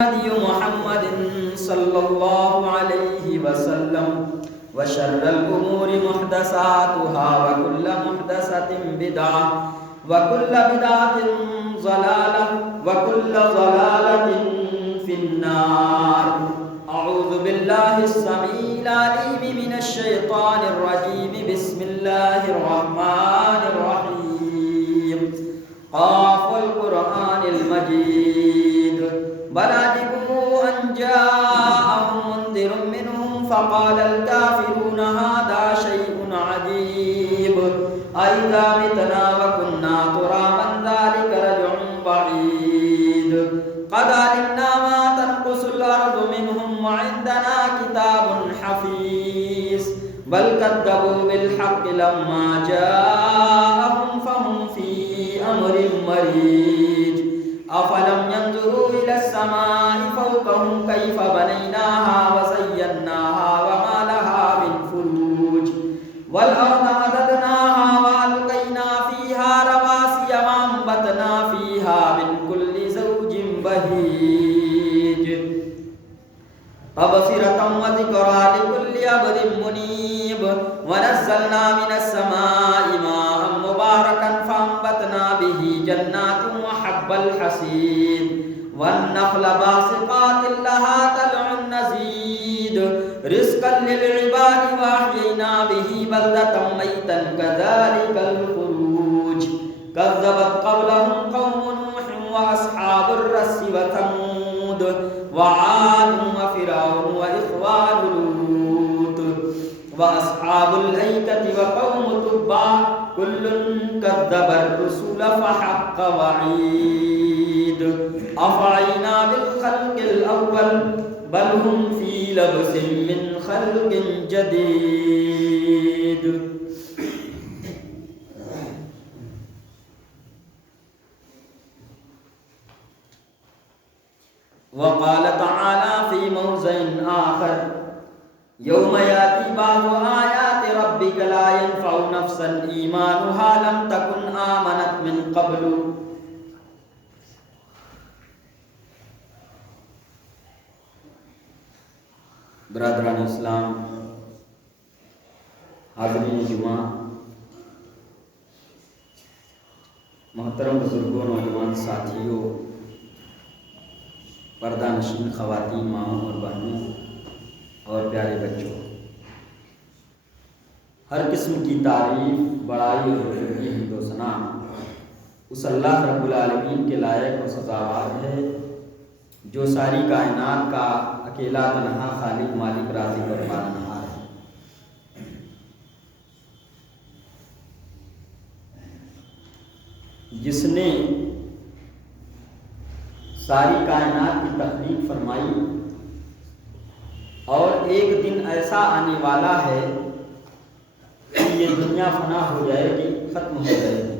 هدي محمد صلى الله عليه وسلم وشر الأمور محدثاتها وكل محدثة بدعة وكل بدعة ضلالة وكل ضلالة في النار. أعوذ بالله السميع العليم من الشيطان الرجيم. بسم الله الرحمن الرحيم. قاف القرآن المجيد. بل عجبوا أن جاءهم منذر منهم فقال الكافرون هذا شيء عجيب أئذا متنا وكنا ترابا ذلك رجع بعيد قد علمنا ما تنقص الأرض منهم وعندنا كتاب حفيظ بل كذبوا بالحق لما جاءهم فهم في أمر مريج. أفلم ينظروا إلى السماء فوقهم كيف بنيناها وزيناها وما لها من فروج والأرض مددناها وألقينا فيها رواسي وأنبتنا فيها من كل زوج بهيج تبصرة وذكرى لكل عبد منيب. ونزلنا من السماء ماء مباركا فأنبتنا به جنات وحب الحصيد والنخل باسقات لها طلع نضيد رزقا للعباد وأحيينا به بلدة ميتا كذلك الخروج. كذبت قبلهم قوم نوح وأصحاب الرس وثمود وعاد وفرعون وإخوان لوط وأصحاب الأيكة وقوم تبع كل كذب الرسل فحق وعيد. أفعينا بالخلق الأول بل هم في لبس من خلق جديد. وقال تعالى في موضع آخر يوم يأتي بعض آيات ربك لا ينفع نفسا إيمانها لم تكن آمنت من قبل. برادران اسلام، حاضرین جمعہ، محترم بزرگوں، نوجوان ساتھیوں، پردہ نشین خواتین، ماؤں اور بہنوں اور پیارے بچوں، ہر قسم کی تعریف، بڑائی اور بزرگی، حمد و ثنا اس اللہ رب العالمین کے لائق اور سزاوار ہے جو ساری کائنات کا اکیلا تنہا خالق، مالک، رازق اور پالنہار ہے۔ جس نے ساری کائنات کی تخلیق فرمائی اور ایک دن ایسا آنے والا ہے کہ یہ دنیا فنا ہو جائے گی، ختم ہو جائے گی،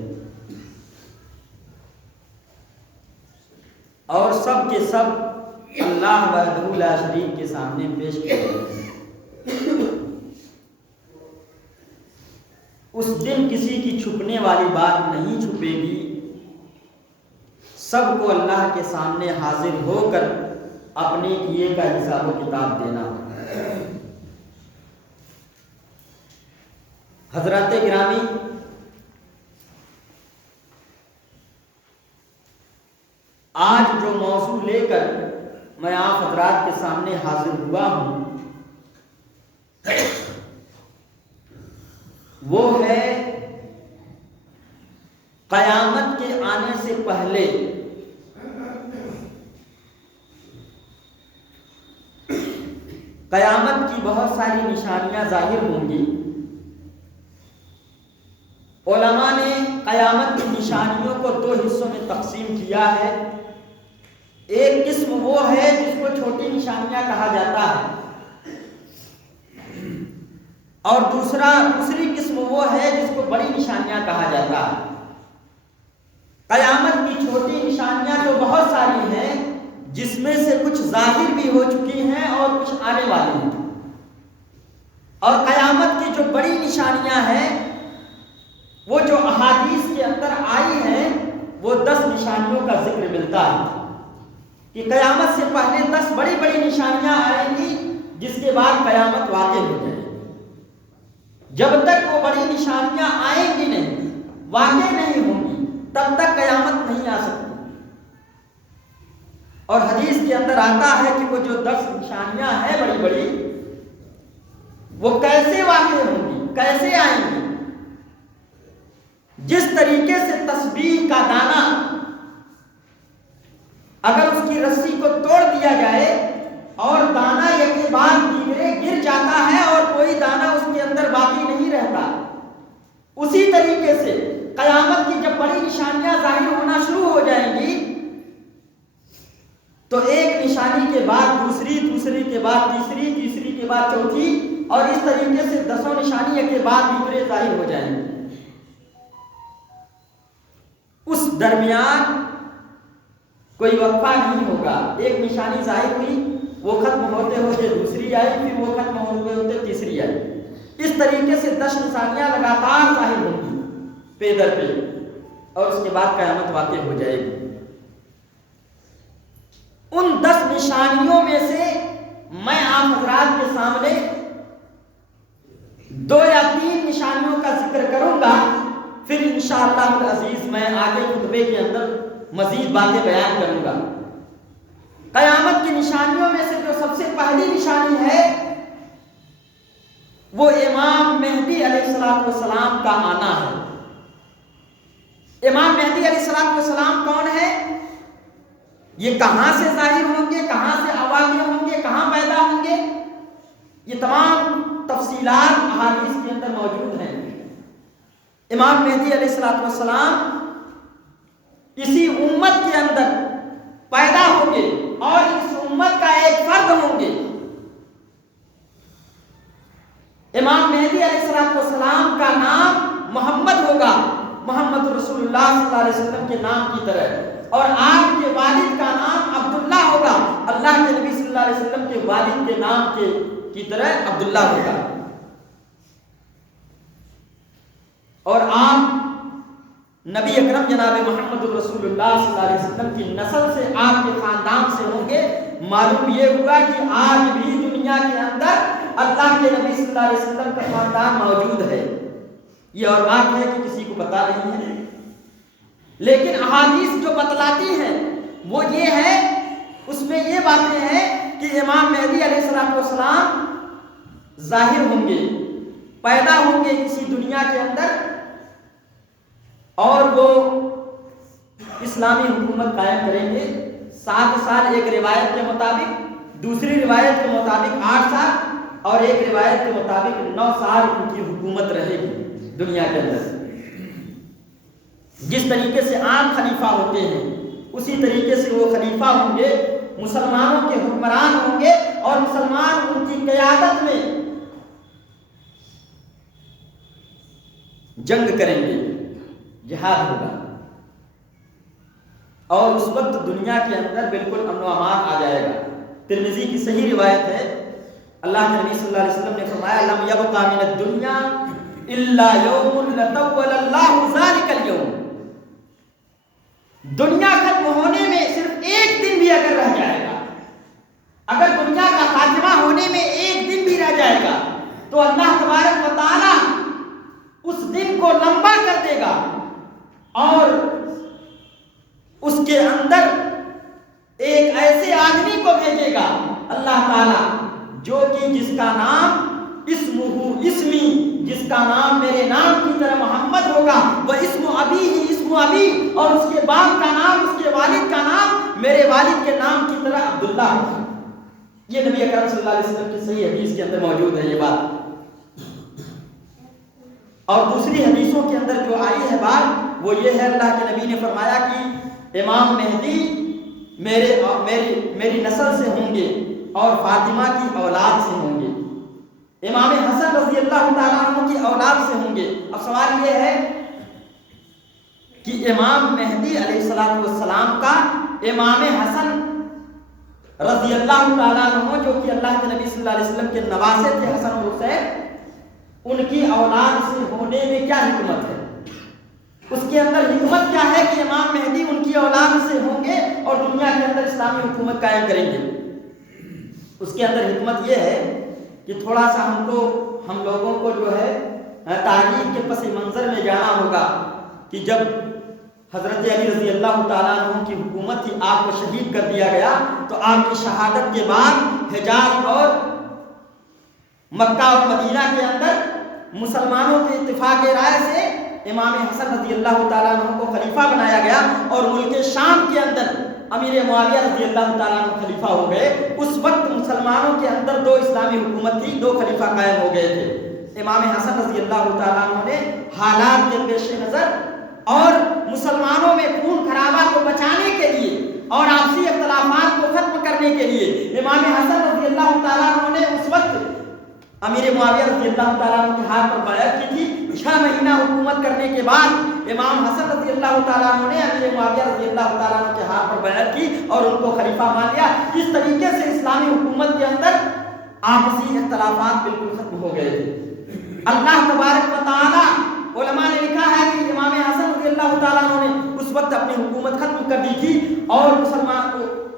اور سب کے سب اللہ وحدہ لا شریک کے سامنے پیش کیے جائیں گے۔ اس دن کسی کی چھپنے والی بات نہیں چھپے گی، سب کو اللہ کے سامنے حاضر ہو کر اپنے کیے کا حساب و کتاب دینا ہوگا۔ حضرات گرامی، آج جو موضوع لے کر میں آپ حضرات کے سامنے حاضر ہوا ہوں وہ ہے قیامت کے آنے سے پہلے قیامت کی بہت ساری نشانیاں ظاہر ہوں گی۔ علماء نے قیامت کی نشانیوں کو دو حصوں میں تقسیم کیا ہے۔ ایک قسم وہ ہے جس کو چھوٹی نشانیاں کہا جاتا ہے، اور دوسری قسم وہ ہے جس کو بڑی نشانیاں کہا جاتا ہے۔ قیامت کی چھوٹی نشانیاں تو بہت ساری ہیں، جس میں سے کچھ ظاہر بھی ہو چکی ہیں اور کچھ آنے والی ہیں، اور قیامت کی جو بڑی نشانیاں ہیں وہ جو احادیث کے اندر آئی ہیں وہ 10 نشانیوں کا ذکر ملتا ہے۔ کہ قیامت سے پہلے 10 بڑی بڑی نشانیاں آئیں گی جس کے بعد قیامت واقع ہو جائے گی۔ جب تک وہ بڑی نشانیاں آئیں گی نہیں، واقع نہیں ہوں گی، تب تک قیامت نہیں آ سکتی۔ اور حدیث کے اندر آتا ہے کہ وہ جو 10 نشانیاں ہیں بڑی بڑی، وہ کیسے واقع ہوں گی، کیسے آئیں گی؟ جس طریقے سے تسبیح کا دانہ اگر اس کی رسی کو توڑ دیا جائے اور دانہ یک کے بعد دیگرے گر جاتا ہے اور کوئی دانہ اس کے اندر باقی نہیں رہتا، اسی طریقے سے قیامت کی جب بڑی نشانیاں ظاہر ہونا شروع ہو جائیں گی تو ایک نشانی کے بعد دوسری، دوسری کے بعد تیسری، تیسری کے بعد چوتھی، اور اس طریقے سے 10 نشانیاں کے بعد دیگرے ظاہر ہو جائیں گے۔ اس درمیان کوئی وقفہ نہیں ہوگا، ایک نشانی ظاہر ہوئی، وہ ختم ہوتے ہوتے دوسری آئی، پھر وہ ختم ہوتے ہوتے تیسری آئی۔ اس طریقے سے 10 نشانیاں لگاتار ظاہر ہوں گی پے در پہ، اور اس کے بعد قیامت واقع ہو جائے گی۔ ان 10 نشانیوں میں سے میں آپ حضرات کے سامنے 2 یا 3 نشانیوں کا ذکر کروں گا، پھر انشاءاللہ العزیز میں آگے خطبے کے اندر مزید باتیں بیان کروں گا۔ قیامت کی نشانیوں میں سے جو سب سے پہلی نشانی ہے وہ امام مہدی علیہ السلام کا آنا ہے۔ امام مہدی علیہ السلام کون ہے؟ یہ کہاں سے ظاہر ہوں گے، کہاں سے واقع ہوں گے، کہاں پیدا ہوں گے، یہ تمام تفصیلات احادیث کے اندر موجود ہیں۔ امام مہدی علیہ السلام اسی امت کے اندر پیدا ہوں گے اور اس امت کا ایک فرد ہوں گے۔ امام مہدی علیہ السلام کا نام محمد ہوگا، محمد رسول اللہ صلی اللہ علیہ وسلم کے نام کی طرح، اور آپ کے والد کا نام عبداللہ ہوگا، اللہ کے نبی صلی اللہ علیہ وسلم کے والد کے نام کی طرح عبداللہ ہوگا۔ اور آپ نبی اکرم جناب محمد رسول اللہ صلی اللہ علیہ وسلم کی نسل سے، آپ کے خاندان سے ہوں گے۔ معلوم یہ ہوا کہ آج بھی دنیا کے اندر اللہ کے نبی صلی اللہ علیہ وسلم کا خاندان موجود ہے، یہ اور بات ہے کہ کسی کو پتہ نہیں ہے، لیکن احادیث جو بتلاتی ہیں وہ یہ ہے، اس میں یہ باتیں ہیں کہ امام مہدی علیہ السلام ظاہر ہوں گے، پیدا ہوں گے کسی دنیا کے اندر، اور وہ اسلامی حکومت قائم کریں گے 7 سال ایک روایت کے مطابق، دوسری روایت کے مطابق 8 سال، اور ایک روایت کے مطابق 9 سال ان کی حکومت رہے گی دنیا کے اندر۔ جس طریقے سے عام خلیفہ ہوتے ہیں اسی طریقے سے وہ خلیفہ ہوں گے، مسلمانوں کے حکمران ہوں گے، اور مسلمان ان کی قیادت میں جنگ کریں گے، جہاد ہوگا، اور اس وقت دنیا کے اندر بالکل امن و امان آ جائے گا۔ ترمذی کی صحیح روایت ہے، اللہ کے نبی صلی اللہ علیہ وسلم نے فرمایا لم یبقى من الدنیا الا یوم لطول اللہ ذلک اليوم، دنیا ختم ہونے میں صرف ایک دن بھی اگر رہ جائے گا، اگر دنیا کا خاتمہ ہونے میں ایک دن بھی رہ جائے گا تو اللہ تبارک و تعالی اس دن کو لمبا کر دے گا، اور اس کے اندر ایک ایسے آدمی کو بھیجے گا اللہ تعالی جو کہ جس کا نام اسمہ اسمی، جس کا نام میرے نام کی طرح محمد ہوگا، وہ اسم ابی ہی اسم ابی، اور اس کے باپ کا نام، اس کے والد کا نام میرے والد کے نام کی طرح عبداللہ ہوگا۔ یہ نبی اکرم صلی اللہ علیہ وسلم کی صحیح حدیث کے اندر موجود ہے یہ بات۔ اور دوسری حدیثوں کے اندر جو آئی ہے بات وہ یہ ہے، اللہ کے نبی نے فرمایا کہ امام مہدی میری نسل سے ہوں گے اور فاطمہ کی اولاد سے ہوں گے، امام حسن رضی اللہ تعالیٰ عنہ کی اولاد سے ہوں گے۔ اب سوال یہ ہے کہ امام مہدی علیہ السلام کا امام حسن رضی اللہ تعالیٰ عنہ جو کہ اللہ کے نبی صلی اللہ علیہ وسلم کے نواسے تھے، حسن اور حسین، ان کی اولاد سے ہونے میں کیا حکمت ہے؟ اس کے اندر حکمت کیا ہے کہ امام مہدی ان کی اولاد سے ہوں گے اور دنیا کے اندر اسلامی حکومت قائم کریں گے. اس کے اندر حکمت یہ ہے کہ تھوڑا سا ہم لوگوں کو جو ہے تاریخ کے پس منظر میں جانا ہوگا کہ جب حضرت علی رضی اللہ تعالیٰ عنہ کی حکومت تھی، آپ کو شہید کر دیا گیا، تو آپ کی شہادت کے بعد حجاز اور مکہ اور مدینہ کے اندر مسلمانوں کے اتفاق رائے سے امام حسن رضی اللہ تعالیٰ عنہ کو خلیفہ بنایا گیا، اور ملک شام کے اندر امیر معاویہ رضی اللہ تعالیٰ عنہ خلیفہ ہو گئے. اس وقت مسلمانوں کے اندر 2 اسلامی حکومت تھی، 2 خلیفہ قائم ہو گئے تھے. امام حسن رضی اللہ تعالیٰ عنہ نے حالات کے پیش نظر اور مسلمانوں میں خون خرابہ کو بچانے کے لیے اور آپسی اختلافات کو ختم کرنے کے لیے امام حسن رضی اللہ تعالیٰ عنہ نے اس وقت امیر معاویہ رضی اللہ تعالیٰ عنہ کے ہاتھ پر بیعت کی تھی. 6 مہینہ حکومت کرنے کے بعد امام حسن رضی اللہ تعالیٰ عنہ نے امیر معاویہ رضی اللہ تعالیٰ عنہ کے ہاتھ پر بیعت کی اور ان کو خلیفہ مان لیا. اس طریقے سے اسلامی حکومت کے اندر آپسی اختلافات بالکل ختم ہو گئے تھے. اللہ تبارک و تعالیٰ، علماء نے لکھا ہے کہ امام حسن رضی اللہ تعالیٰ عنہ نے اس وقت اپنی حکومت ختم کر دی تھی اور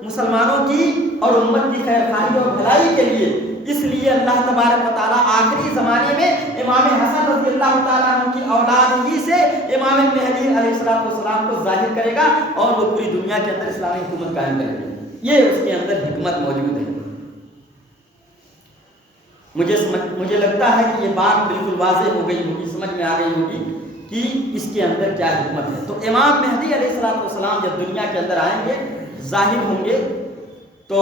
مسلمانوں کی اور امت کی خیر خواہی اور بھلائی کے لیے. اس لیے اللہ تبارک و تعالیٰ آخری زمانے میں امام حسن رضی اللہ تعالیٰ عنہ کی اولاد ہی سے امام مہدی علیہ السلام کو ظاہر کرے گا اور وہ پوری دنیا کے اندر اسلامی حکومت قائم کرے گا. یہ اس کے اندر حکمت موجود ہے. مجھے لگتا ہے کہ یہ بات بالکل واضح ہو گئی ہوگی، سمجھ میں آ گئی ہوگی کہ اس کے اندر کیا حکمت ہے. تو امام مہدی علیہ السلام جب دنیا کے اندر آئیں گے، ظاہر ہوں گے، تو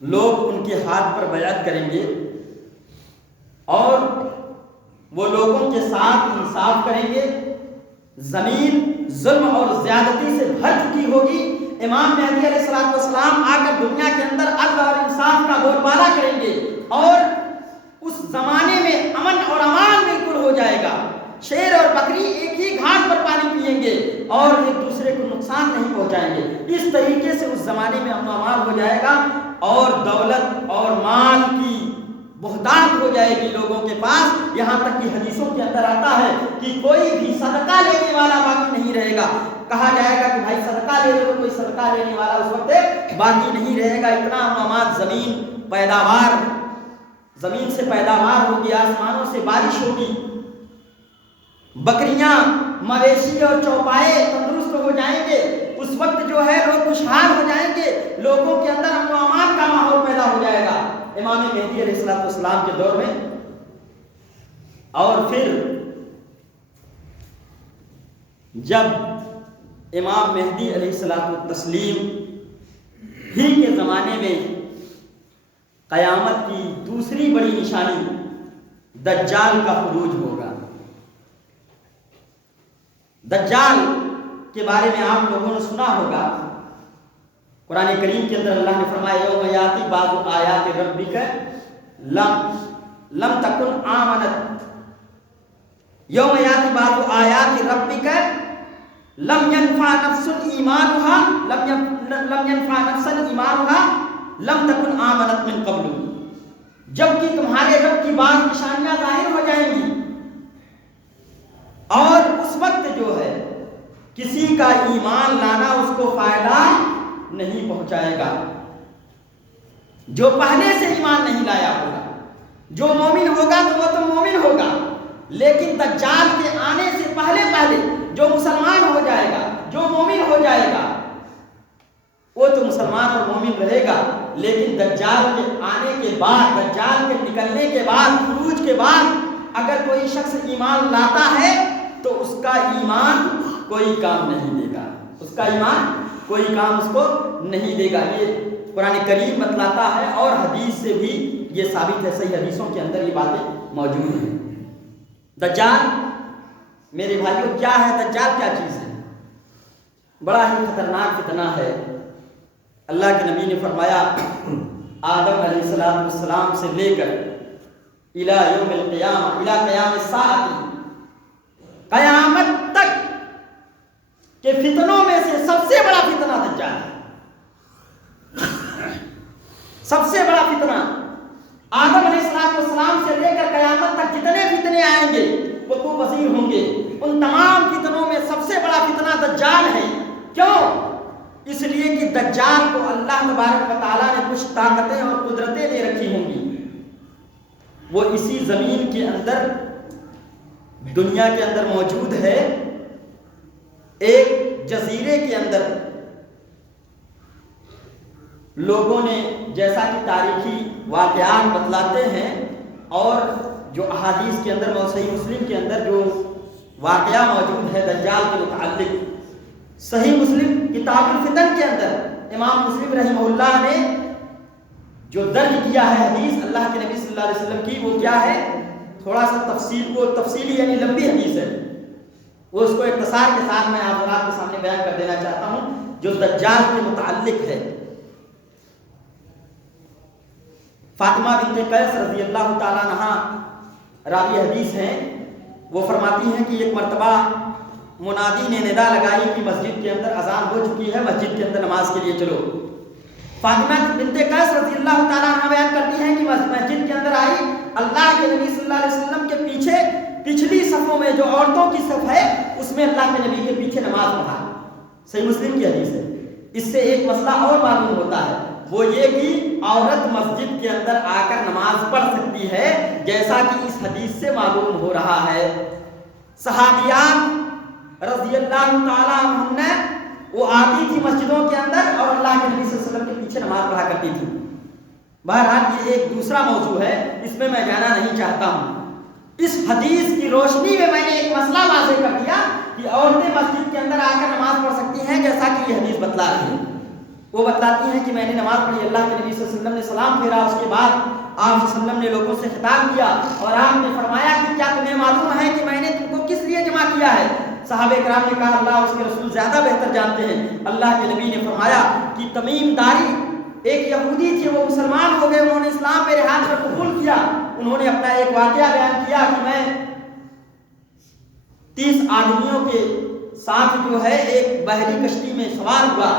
لوگ ان کے ہاتھ پر بیعت کریں گے اور وہ لوگوں کے ساتھ انصاف کریں گے. زمین ظلم اور زیادتی سے بھر چکی ہوگی. امام مہدی علیہ السلام آ کر دنیا کے اندر عدل اور انصاف کا بول بالا کریں گے اور اس زمانے میں امن اور امان بالکل ہو جائے گا. شیر اور بکری ایک ہی گھاٹ پر پانی پیئیں گے اور ایک دوسرے کو نقصان نہیں پہنچائیں گے. اس طریقے سے اس زمانے میں امن و امان ہو جائے گا اور دولت اور مال کی بہتات ہو جائے گی لوگوں کے پاس. یہاں تک کہ حدیثوں کے اندر آتا ہے کہ کوئی بھی صدقہ لینے والا باقی نہیں رہے گا. کہا جائے گا کہ بھائی صدقہ لے لو، تو کوئی صدقہ لینے والا اس وقت باقی نہیں رہے گا. اتنا امن و امان، زمین سے پیداوار ہوگی، آسمانوں سے بارش ہوگی، بکریاں، مویشی اور چوپائے تندرست ہو جائیں گے. اس وقت جو ہے لوگ خوشحال ہو جائیں گے، لوگوں کے اندر امن و امان کا ماحول پیدا ہو جائے گا امام مہدی علیہ السلام کے دور میں. اور پھر جب امام مہدی علیہ التسلیم ہی کے زمانے میں قیامت کی دوسری بڑی نشانی دجال کا خروج ہوگا. دجال کے بارے میں آپ لوگوں نے سنا ہوگا. قرآن کریم کے اندر اللہ نے فرمایا یوم یاتی بعض آیات ربک لم تکن آمنت، یوم یاتی بعض آیات ربک لم ينفع نفس ایمانها لم تکن آمنت من قبل. جبکہ تمہارے رب کی بعض نشانیاں ظاہر ہو جائیں گی اور اس وقت جو ہے کسی کا ایمان لانا اس کو فائدہ نہیں پہنچائے گا. جو پہلے سے ایمان نہیں لایا ہوگا، جو مومن ہوگا تو وہ تو مومن ہوگا، لیکن دجال کے آنے سے پہلے جو مسلمان ہو جائے گا، جو مومن ہو جائے گا، وہ تو مسلمان اور مومن رہے گا. لیکن دجال کے آنے کے بعد، دجال کے نکلنے کے بعد، خروج کے بعد اگر کوئی شخص ایمان لاتا ہے تو اس کا ایمان کوئی کام نہیں دے گا، اس کا ایمان کوئی کام اس کو نہیں دے گا. یہ قرآن کریم بتلاتا ہے اور حدیث سے بھی یہ ثابت ہے، صحیح حدیثوں کے اندر یہ باتیں موجود ہیں. دجال میرے بھائیوں کیا ہے؟ دجال کیا چیز ہے؟ بڑا ہی خطرناک فتنہ ہے. اللہ کے نبی نے فرمایا آدم علیہ السلام سے لے کر الی یوم القیامہ، الی قیام الساعۃ، قیامت تک کے فتنوں میں سے سب سے بڑا فتنہ دجال ہے. سب سے بڑا فتنہ آدم علیہ السلام سے لے کر قیامت تک جتنے فتنے آئیں گے وہ وزیر ہوں گے۔ ان تمام فتنوں میں سب سے بڑا فتنہ دجال ہے۔ کیوں؟ اس لیے کہ دجال کو اللہ تبارک و تعالیٰ نے کچھ طاقتیں اور قدرتیں دے رکھی ہوں گی۔ وہ اسی زمین کے اندر، دنیا کے اندر موجود ہے، ایک جزیرے کے اندر۔ لوگوں نے جیسا کہ تاریخی واقعات بتلاتے ہیں اور جو احادیث کے اندر، صحیح مسلم کے اندر جو واقعہ موجود ہے دجال کے متعلق، صحیح مسلم کتاب الفتن کے اندر امام مسلم رحمہ اللہ نے جو درج کیا ہے حدیث اللہ کے نبی صلی اللہ علیہ وسلم کی، وہ کیا ہے؟ تھوڑا سا تفصیلی یعنی لمبی حدیث ہے، وہ اس کو اختصار کے ساتھ میں آپ کے سامنے بیان کر دینا چاہتا ہوں جو دجال کے متعلق ہے۔ فاطمہ بنت قیس رضی اللہ تعالیٰ عنہا راوی حدیث ہیں، وہ فرماتی ہیں کہ ایک مرتبہ منادی نے ندا لگائی کہ مسجد کے اندر اذان ہو چکی ہے، مسجد کے اندر نماز کے لیے چلو۔ فاطمہ بنت قیس رضی اللہ تعالیٰ عنہ بیان کرتی ہیں کہ مسجد کے اندر آئی، اللہ کے نبی صلی اللہ علیہ وسلم کے پیچھے پچھلی صفوں میں جو عورتوں کی صف ہے اس میں اللہ کے نبی کے پیچھے نماز پڑھا۔ صحیح مسلم کی حدیث ہے۔ اس سے ایک مسئلہ اور معلوم ہوتا ہے، وہ یہ کہ عورت مسجد کے اندر آ کر نماز پڑھ سکتی ہے، جیسا کہ اس حدیث سے معلوم ہو رہا ہے۔ صحابیات رضی اللہ تعالیٰ عنہ وہ آتی تھی مسجدوں کے اندر اور اللہ کے نبی صلی اللہ علیہ وسلم کے پیچھے نماز پڑھا کرتی تھی۔ بہرحال یہ ایک دوسرا موضوع ہے، اس میں میں جانا نہیں چاہتا ہوں۔ اس حدیث کی روشنی میں میں نے ایک مسئلہ واضح کر دیا کہ عورتیں مسجد کے اندر آ کر نماز پڑھ سکتی ہیں، جیسا کہ یہ حدیث بتلا رہی ہے۔ وہ بتلاتی ہیں کہ میں نے نماز پڑھی، اللہ کے نبی صلی اللہ علیہ وسلم نے سلام پھیرا، اس کے بعد آپ صلی اللہ علیہ وسلم نے لوگوں سے خطاب کیا اور آپ نے فرمایا کہ کیا تمہیں معلوم ہے کہ میں نے تم کو کس لیے جمع کیا ہے؟ صحابہ کرام نے کہا اللہ اس کے رسول زیادہ بہتر جانتے ہیں۔ اللہ کے نبی نے فرمایا کہ تمیم داری ایک یہودی تھے، وہ مسلمان ہو گئے، انہوں نے اسلام میرے ہاتھ پر قبول کیا۔ انہوں نے اپنا ایک واقعہ بیان کیا کہ میں 30 آدمیوں کے ساتھ جو ہے ایک بحری کشتی میں سوار ہوا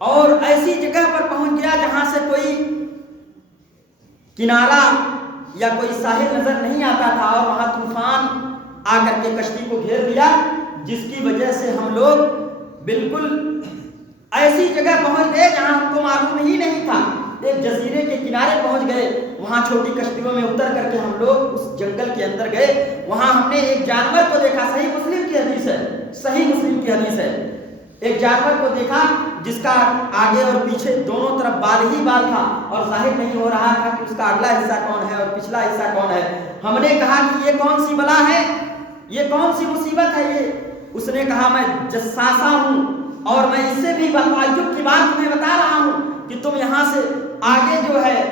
اور ایسی جگہ پر پہنچ گیا جہاں سے کوئی کنارہ یا کوئی ساحل نظر نہیں آتا تھا، اور وہاں طوفان آ کر کے کشتی کو گھیر لیا، جس کی وجہ سے ہم لوگ بالکل ایسی جگہ پہنچ گئے جہاں ہم کو معلوم ہی نہیں تھا۔ ایک جزیرے کے کنارے پہنچ گئے، وہاں چھوٹی کشتیوں میں اتر کر کے ہم لوگ اس جنگل کے اندر گئے، وہاں ہم نے ایک جانور کو دیکھا، صحیح مسلم کی حدیث ہے، صحیح مسلم کی حدیث ہے، ایک جانور کو دیکھا جس کا آگے اور پیچھے دونوں طرف بال ہی بال تھا اور ظاہر نہیں ہو رہا تھا کہ اس کا اگلا حصہ کون ہے اور پچھلا حصہ کون ہے۔ ہم نے کہا کہ یہ کون سی بلا ہے، یہ کون سی مصیبت ہے یہ؟ اس نے کہا میں جساسہ ہوں اور میں اس سے بھی تعجب کی بات تمہیں بتا رہا ہوں کہ تم یہاں سے آگے جو ہے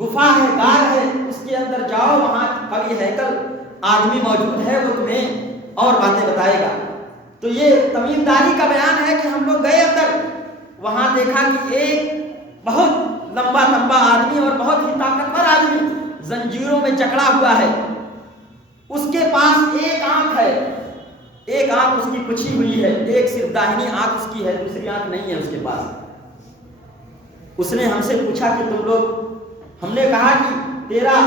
گفا ہے، غار ہے، اس کے اندر جاؤ، وہاں قوی ہیکل آدمی موجود ہے، وہ تمہیں اور باتیں بتائے گا۔ تو یہ تمیم داری کا بیان ہے کہ ہم لوگ گئے اندر، وہاں دیکھا کہ ایک بہت لمبا لمبا آدمی اور بہت ہی طاقتور آدمی زنجیروں میں جکڑا ہوا ہے، اس کے پاس ایک آنکھ ہے، ایک آنکھ اس کی پچھی ہوئی ہے، ایک صرف داہنی آنکھ اس کی ہے، دوسری آنکھ نہیں ہے اس کے پاس۔ اس نے ہم سے پوچھا کہ تم لوگ، ہم نے کہا کہ تیرا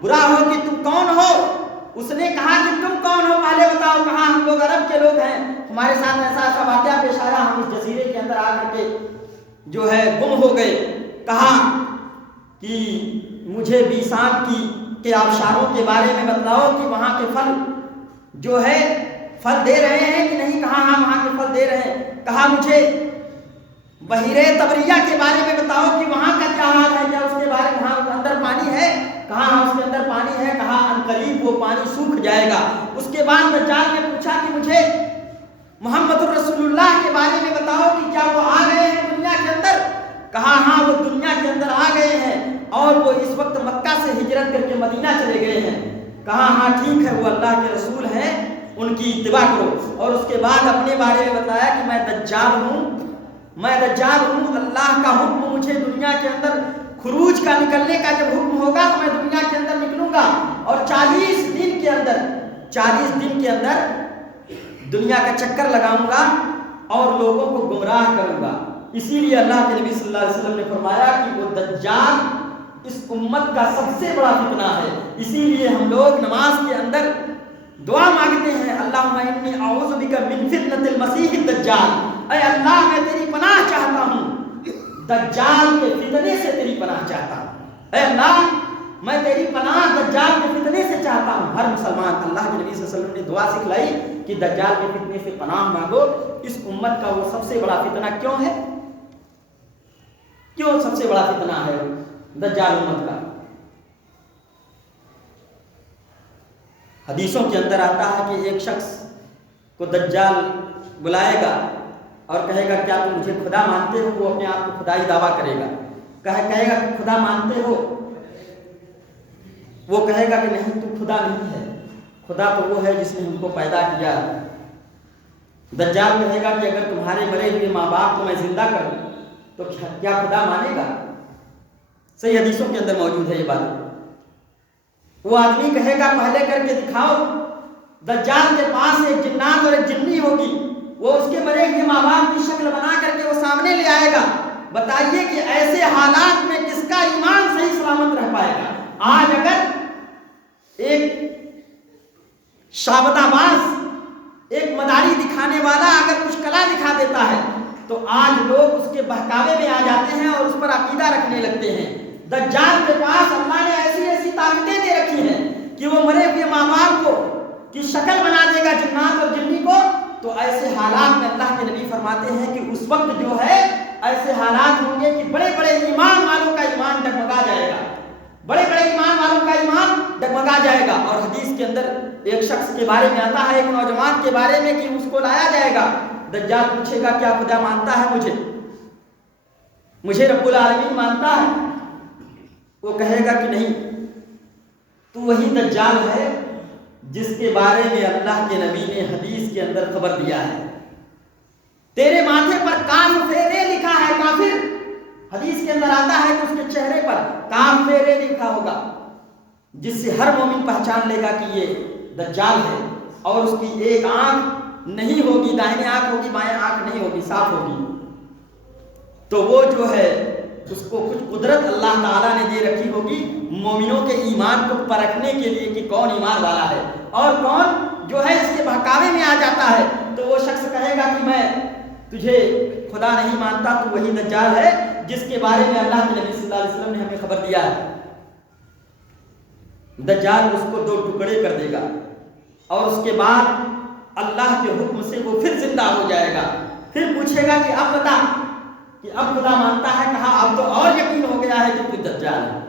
برا ہو کہ تم کون ہو؟ اس نے کہا کہ تم کون ہو پہلے بتاؤ۔ کہا ہم لوگ عرب کے لوگ ہیں، ہمارے ساتھ ایسا ایسا واقعہ پیش آیا، ہم اس جزیرے کے اندر آ کر کے جو ہے گم ہو گئے۔ کہا کہ مجھے بیسان کے آبشاروں کے بارے میں بتلاؤ کہ وہاں کے پھل جو ہے پھل دے رہے ہیں کہ نہیں؟ کہا ہاں وہاں کے پھل دے رہے ہیں۔ کہا مجھے بحیرہ طبریہ کے بارے میں بتاؤ کہ وہاں کا کیا حال ہے، کیا اس کے بارے میں وہاں اندر پانی ہے؟ کہا ہاں اس کے اندر پانی ہے۔ کہا عنقریب وہ پانی سوکھ جائے گا۔ اس کے بعد دجال نے پوچھا کہ مجھے محمد الرسول اللہ کے بارے میں بتاؤ کہ کیا وہ آ گئے ہیں دنیا کے اندر؟ کہا ہاں وہ دنیا کے اندر آ گئے ہیں اور وہ اس وقت مکہ سے ہجرت کر کے مدینہ چلے گئے ہیں۔ کہا ہاں ٹھیک ہے، وہ اللہ کے رسول ہیں، ان کی اتباع کرو۔ اور اس کے بعد اپنے بارے میں بتایا کہ میں دجال ہوں، میں دجال ہوں، اللہ کا حکم مجھے دنیا کے اندر خروج کا، نکلنے کا جب حکم ہوگا تو میں دنیا کے اندر نکلوں گا اور 40 دن کے اندر دنیا کا چکر لگاؤں گا اور لوگوں کو گمراہ کروں گا۔ اسی لیے اللہ کے نبی صلی اللہ علیہ وسلم نے فرمایا کہ وہ دجال اس امت کا سب سے بڑا فتنہ ہے۔ اسی لیے ہم لوگ نماز کے اندر دعا مانگتے ہیں اللہم انی اعوذ بک من فتنۃ المسیح الدجال، اے اللہ میں تیری پناہ چاہتا ہوں، دجال کے فتنے سے تیری پناہ چاہتا ہوں، اے اللہ میں تیری پناہ دجال کے فتنے سے چاہتا ہوں۔ ہر مسلمان، اللہ کے نبی صلی اللہ علیہ وسلم نے دعا سکھلائی کہ دجال کے فتنے سے پناہ مانگو۔ اس امت کا وہ سب سے بڑا فتنہ کیوں ہے؟ کیوں سب سے بڑا فتنہ ہے دجال امت کا؟ حدیثوں کے اندر آتا ہے کہ ایک شخص کو دجال بلائے گا اور کہے گا کیا تم مجھے خدا مانتے ہو؟ وہ اپنے آپ کو خدائی دعویٰ کرے گا، کہے گا کہ خدا مانتے ہو؟ وہ کہے گا کہ نہیں، تو خدا نہیں ہے، خدا تو وہ ہے جس نے ہم کو پیدا کیا۔ دجال کہے گا کہ اگر تمہارے مرے ہوئے ماں باپ کو میں زندہ کر دوں تو کیا خدا مانے گا؟ صحیح حدیثوں کے اندر موجود ہے یہ بات۔ وہ آدمی کہے گا پہلے کر کے دکھاؤ۔ دجال کے پاس ایک جنات اور ایک جنی ہوگی، وہ اس کے مرے ہوئے ماں باپ کی شکل بنا کر کے وہ سامنے لے آئے گا۔ بتائیے کہ ایسے حالات میں کس کا ایمان صحیح سلامت رہ پائے گا؟ آج اگر ایک شابدہ باز، ایک مداری دکھانے والا اگر کچھ کلا دکھا دیتا ہے تو آج لوگ اس کے بہکاوے میں آ جاتے ہیں اور اس پر عقیدہ رکھنے لگتے ہیں۔ دجال کے پاس اللہ نے ایسی ایسی طاقتیں دے رکھی ہیں کہ وہ مرے ہوئے ماں باپ کو کی شکل بنا دے گا، جنات اور جنی کو۔ تو ایسے حالات میں اللہ کے نبی فرماتے ہیں کہ اس وقت جو ہے ایسے حالات ہوں گے کہ بڑے بڑے ایمان والوں کا ایمان ڈگمگا جائے گا، بڑے بڑے ایمان والوں کا ایمان ڈگمگا جائے گا۔ اور حدیث کے اندر ایک شخص کے بارے میں آتا ہے، ایک نوجوان کے بارے میں، کہ اس کو لایا جائے گا۔ دجال پوچھے گا کیا خدا مانتا ہے مجھے رب العالمین مانتا ہے؟ وہ کہے گا کہ نہیں، تو وہی دجال ہے جس کے بارے میں اللہ کے نبی نے حدیث کے اندر خبر دیا ہے۔ تیرے ماتھے پر کافر لکھا ہے، کافر، حدیث کے اندر آتا ہے کہ اس کے چہرے پر کافر لکھا ہوگا، جس سے ہر مومن پہچان لے گا کہ یہ دجال ہے۔ اور اس کی ایک آنکھ نہیں ہوگی، دائیں آنکھ ہوگی، بائیں آنکھ نہیں ہوگی، صاف ہوگی۔ تو وہ جو ہے اس کو کچھ قدرت اللہ تعالیٰ نے دے رکھی ہوگی مومنوں کے ایمان کو پرکھنے کے لیے کہ کون ایمان والا ہے اور کون جو ہے اس کے بہکاوے میں آ جاتا ہے۔ تو وہ شخص کہے گا کہ میں تجھے خدا نہیں مانتا، تو وہی دجال ہے جس کے بارے میں اللہ کے نبی صلی اللہ علیہ وسلم نے ہمیں خبر دیا ہے۔ دجال اس کو 2 ٹکڑے کر دے گا اور اس کے بعد اللہ کے حکم سے وہ پھر زندہ ہو جائے گا۔ پھر پوچھے گا کہ اب بتا کہ اب خدا مانتا ہے؟ کہا اب تو اور یقین ہو گیا ہے کہ تو دجال ہے،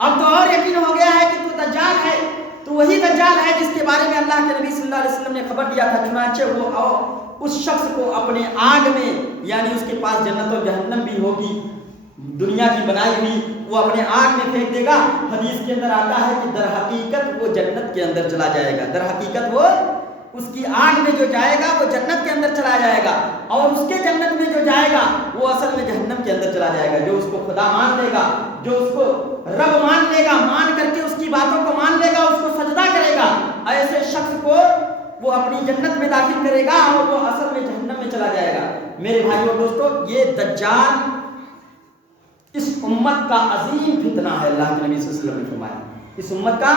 اب تو اور یقین ہو گیا ہے کہ تو دجال ہے۔ تو وہی دجال ہے جس کے بارے میں اللہ کے نبی صلی اللہ علیہ وسلم نے خبر دیا تھا۔ چنانچہ وہ اس شخص کو اپنے آگ میں، یعنی اس کے پاس جنت و جہنم بھی ہوگی دنیا کی بنائی ہوئی، وہ اپنے آگ میں پھینک دے گا۔ حدیث کے اندر آتا ہے کہ در حقیقت وہ جنت کے اندر چلا جائے گا، در حقیقت وہ اس کی آگ میں جو جائے گا وہ جنت کے اندر چلا جائے گا، اور اس کے جنت میں جو جائے گا وہ اصل میں جہنم کے اندر چلا جائے گا۔ جو اس کو خدا مان لے گا، جو اس کو رب مان لے گا، مان کر کے اس کی باتوں کو مان لے گا، اس کو سجدہ کرے گا، ایسے شخص کو وہ اپنی جنت میں داخل کرے گا اور وہ اصل میں جہنم میں چلا جائے گا۔ میرے بھائیو اور دوستو، یہ دجال اس امت کا عظیم فتنہ ہے۔ اللہ کے نبی صلی اللہ علیہ وسلم نے فرمایا اس امت کا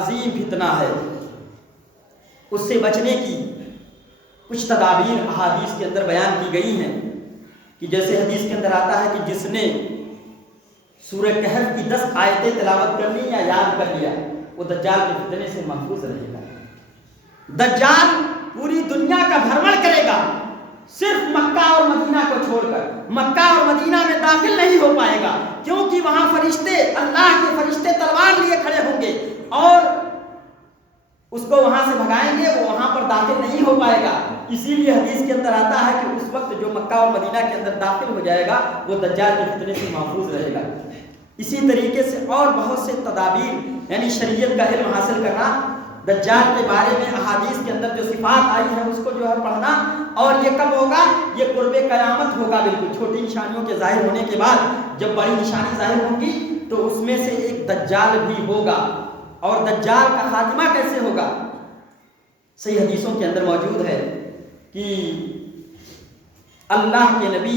عظیم فتنہ ہے۔ اس سے بچنے کی کچھ تدابیر احادیث کے اندر بیان کی گئی ہیں کہ جیسے حدیث کے اندر آتا ہے کہ جس نے سورہ کہف کی 10 آیتیں تلاوت کر لی یا یاد کر لیا وہ دجال کے فتنے سے محفوظ رہے گا۔ دجال پوری دنیا کا بھرمڑ کرے گا، صرف مکہ اور مدینہ کو چھوڑ کر مکہ اور مدینہ میں داخل نہیں ہو پائے گا، کیونکہ وہاں فرشتے، اللہ کے فرشتے تلوار لیے کھڑے ہوں گے اور اس کو وہاں سے بھگائیں گے، وہ وہاں پر داخل نہیں ہو پائے گا۔ اسی لیے حدیث کے اندر آتا ہے کہ اس وقت جو مکہ اور مدینہ کے اندر داخل ہو جائے گا وہ دجال کے فتنے سے محفوظ رہے گا۔ اسی طریقے سے اور بہت سے تدابیر، یعنی شریعت کا علم حاصل کرنا، دجال کے بارے میں احادیث کے اندر جو صفات آئی ہیں اس کو جو ہے پڑھنا، اور یہ کب ہوگا؟ یہ قرب قیامت ہوگا۔ بالکل چھوٹی نشانیوں کے ظاہر ہونے کے بعد جب بڑی نشانی ظاہر ہوں گی تو اس میں سے ایک دجال بھی ہوگا۔ اور دجال کا خاتمہ کیسے ہوگا؟ صحیح حدیثوں کے اندر موجود ہے کہ اللہ کے نبی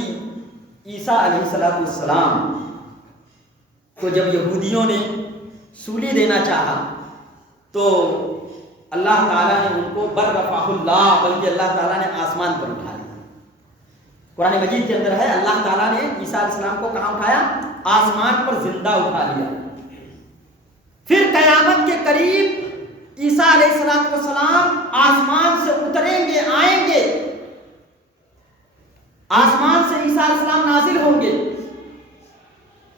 عیسیٰ علیہ السلام کو جب یہودیوں نے سولی دینا چاہا تو اللہ تعالیٰ نے ان کو بر رفعہ اللہ، بلکہ اللہ تعالیٰ نے آسمان پر اٹھا لیا۔ قرآن مجید کے اندر ہے اللہ تعالیٰ نے عیسیٰ علیہ السلام کو کہاں اٹھایا؟ آسمان پر زندہ اٹھا لیا۔ پھر قیامت کے قریب عیسیٰ علیہ السلام آسمان سے اتریں گے، آئیں گے، آسمان سے عیسیٰ علیہ السلام نازل ہوں گے۔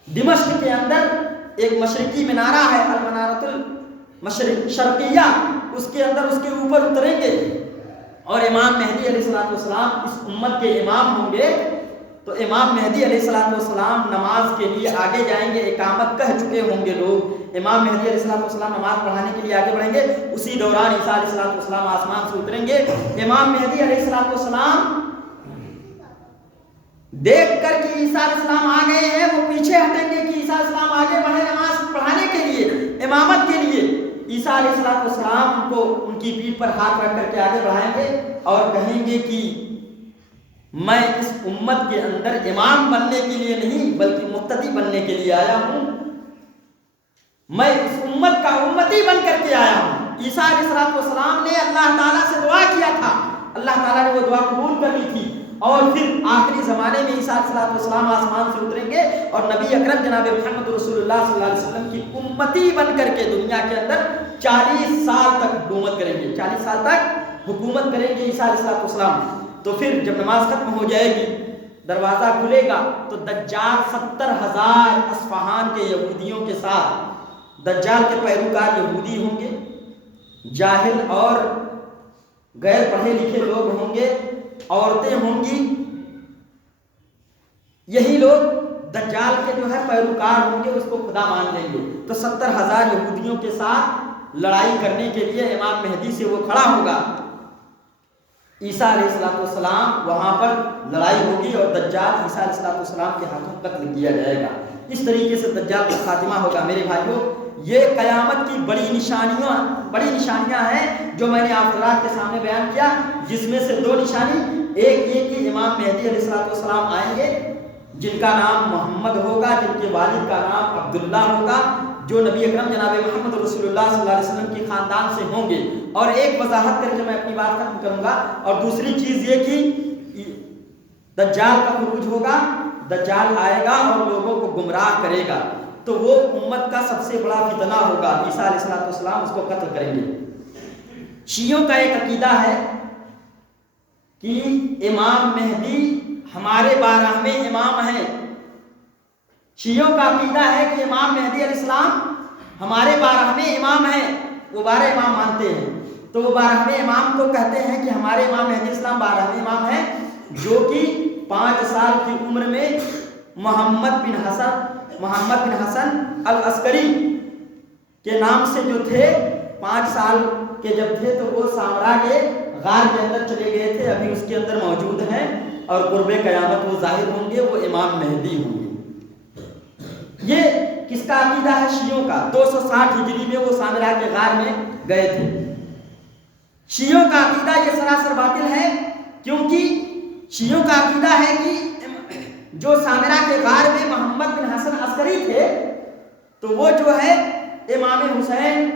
دمشق کے اندر ایک مشرقی منارہ ہے، المنارۃ المشرق شرقیہ، اس کے اندر اس کے اوپر اتریں گے اور امام مہدی علیہ السلام اس امت کے امام ہوں گے۔ تو امام مہدی علیہ السلام نماز کے لیے آگے جائیں گے، اقامت کہہ چکے ہوں گے لوگ، امام مہدی علیہ السلام نماز پڑھانے کے لیے آگے بڑھیں گے، اسی دوران عیسیٰ علیہ السلام آسمان سے اتریں گے۔ امام مہدی علیہ السلام دیکھ کر کہ عیسیٰ علیہ السلام آ گئے ہیں، وہ پیچھے ہٹیں گے کہ عیسیٰ علیہ السلام آگے بڑھے نماز پڑھانے کے لیے، امامت کے لیے۔ عیسیٰ علیہ السلام کو ان کی پیٹھ پر ہاتھ رکھ کر کے آگے بڑھائیں گے اور کہیں گے کہ میں اس امت کے اندر امام بننے کے لیے نہیں بلکہ مقتدی بننے کے لیے آیا ہوں، میں اس امت کا امتی بن کر کے آیا ہوں۔ عیسیٰ علیہ السلام نے اللہ تعالیٰ سے دعا کیا تھا، اللہ تعالیٰ نے وہ دعا قبول کر لی تھی، اور پھر آخری زمانے میں عیسیٰ علیہ السلام آسمان سے اتریں گے اور نبی اکرم جناب محمد رسول اللہ صلی اللہ علیہ وسلم کی امتی بن کر کے دنیا کے اندر 40 سال تک حکومت کریں گے، 40 سال تک حکومت کریں گے عیسیٰ علیہ السلام۔ تو پھر جب نماز ختم ہو جائے گی، دروازہ کھلے گا تو دجال 70,000 اصفہان کے یہودیوں کے ساتھ، دجال کے پیروکار یہودی ہوں گے، جاہل اور غیر پڑھے لکھے لوگ ہوں گے، عورتیں ہوں گی، یہی لوگ دجال کے جو ہے پیروکار ہوں گے، اس کو خدا مان لیں گے۔ تو 70,000 یہودیوں کے ساتھ لڑائی کرنے کے لیے امام مہدی سے وہ کھڑا ہوگا، عیسیٰ علیہ السلام وہاں پر لڑائی ہوگی اور دجال عیسیٰ علیہ السلام کے ہاتھوں قتل کیا جائے گا۔ اس طریقے سے دجال کا خاتمہ ہوگا۔ میرے بھائیوں، یہ قیامت کی بڑی نشانیاں ہیں جو میں نے آپ حضرات کے سامنے بیان کیا، جس میں سے 2 نشانی، ایک یہ کہ امام مہدی علیہ السلام آئیں گے جن کا نام محمد ہوگا، جن کے والد کا نام عبداللہ ہوگا، جو نبی اکرم جناب محمد رسول اللہ صلی اللہ علیہ وسلم کی خاندان سے ہوں گے۔ اور ایک وضاحت کر کے میں اپنی بات ختم کروں گا، اور دوسری چیز یہ کہ دجال کا خروج ہوگا، دجال آئے گا اور لوگوں کو گمراہ کرے گا، تو وہ امت کا سب سے بڑا فتنہ ہوگا، عیسیٰ علیہ السلام اس کو قتل کریں گے۔ شیعوں کا ایک عقیدہ ہے کہ امام مہدی ہمارے 12ویں امام ہیں، شیعوں کا عقیدہ ہے کہ امام مہدی علیہ السلام ہمارے 12ویں امام ہیں، وہ 12 امام مانتے ہیں، تو وہ 12ویں امام کو کہتے ہیں کہ ہمارے امام مہدی علیہ السلام 12ویں امام ہیں، جو کہ 5 سال کی عمر میں محمد بن حسن العسکری کے نام سے جو تھے، 5 سال کے جب تھے تو وہ سامرا کے غار کے اندر چلے گئے تھے، ابھی اس کے اندر موجود ہیں، اور قرب قیامت وہ ظاہر ہوں گے، وہ امام مہدی ہوں گے۔ یہ کس کا عقیدہ ہے؟ شیعوں کا۔ 260 ہجری میں وہ سامرا کے غار میں گئے تھے۔ شیعوں کا عقیدہ یہ سراسر باطل ہے، کیونکہ شیعوں کا عقیدہ ہے کہ جو سامرا کے غار میں محمد بن حسن عسکری تھے، تو وہ جو ہے امام حسین،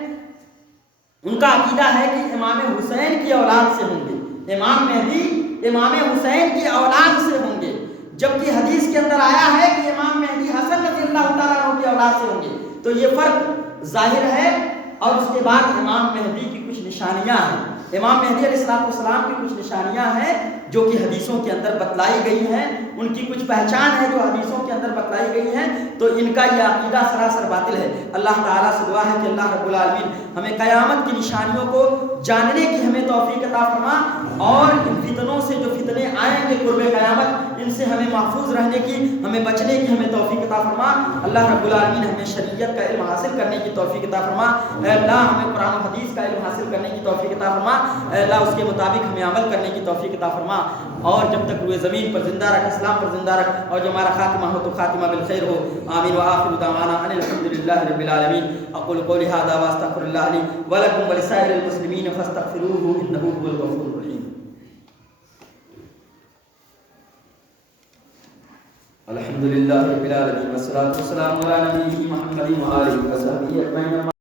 ان کا عقیدہ ہے کہ امام حسین کی اولاد سے ہوں گے، امام مہدی امام حسین کی اولاد سے ہوں گے، جبکہ حدیث کے اندر آیا ہے کہ امام مہدی حسن رضی اللہ تعالیٰ عنہ کی اولاد سے ہوں گے۔ تو یہ فرق ظاہر ہے۔ اور اس کے بعد امام مہدی کی کچھ نشانیاں ہیں، امام مہدی علیہ السلام کی کچھ نشانیاں ہیں جو کہ حدیثوں کے اندر بتلائی گئی ہیں، ان کی کچھ پہچان ہے جو حدیثوں کے اندر بتلائی گئی ہیں، تو ان کا یہ عقیدہ سراسر باطل ہے۔ اللہ تعالیٰ سے دعا ہے کہ اللہ رب العالمین ہمیں قیامت کی نشانیوں کو جاننے کی ہمیں توفیق عطا فرما، اور ان فتنوں سے جو فتنے آئیں گے قرب قیامت، ان سے ہمیں محفوظ رہنے کی، ہمیں بچنے کی ہمیں توفیق عطا فرما۔ اللہ رب العالمین ہمیں شریعت کا علم حاصل کرنے کی توفیق عطا فرما۔ اے اللہ ہمیں قرآن و حدیث کا علم حاصل کرنے کی توفیق عطا فرما۔ اے اللہ اس کے مطابق ہمیں عمل کرنے کی توفیق عطا فرما، اور جب تک روئے زمین پر زندہ رکھ، اسلام پر زندہ رکھ، اور جو ہمارا خاتمہ ہو تو خاتمہ بالخیر ہو۔ آمین وآخر دعوانا ان الحمد للہ رب العالمین۔ اقول قولی ھذا واستغفر اللہ لی ولکم ولسائر المسلمین فاستغفروہ انہ هو الغفور الرحیم۔ الحمد للہ رب العالمین والصلاۃ والسلام علی نبیہ محمد وآلہ وصحبہ اجمعین۔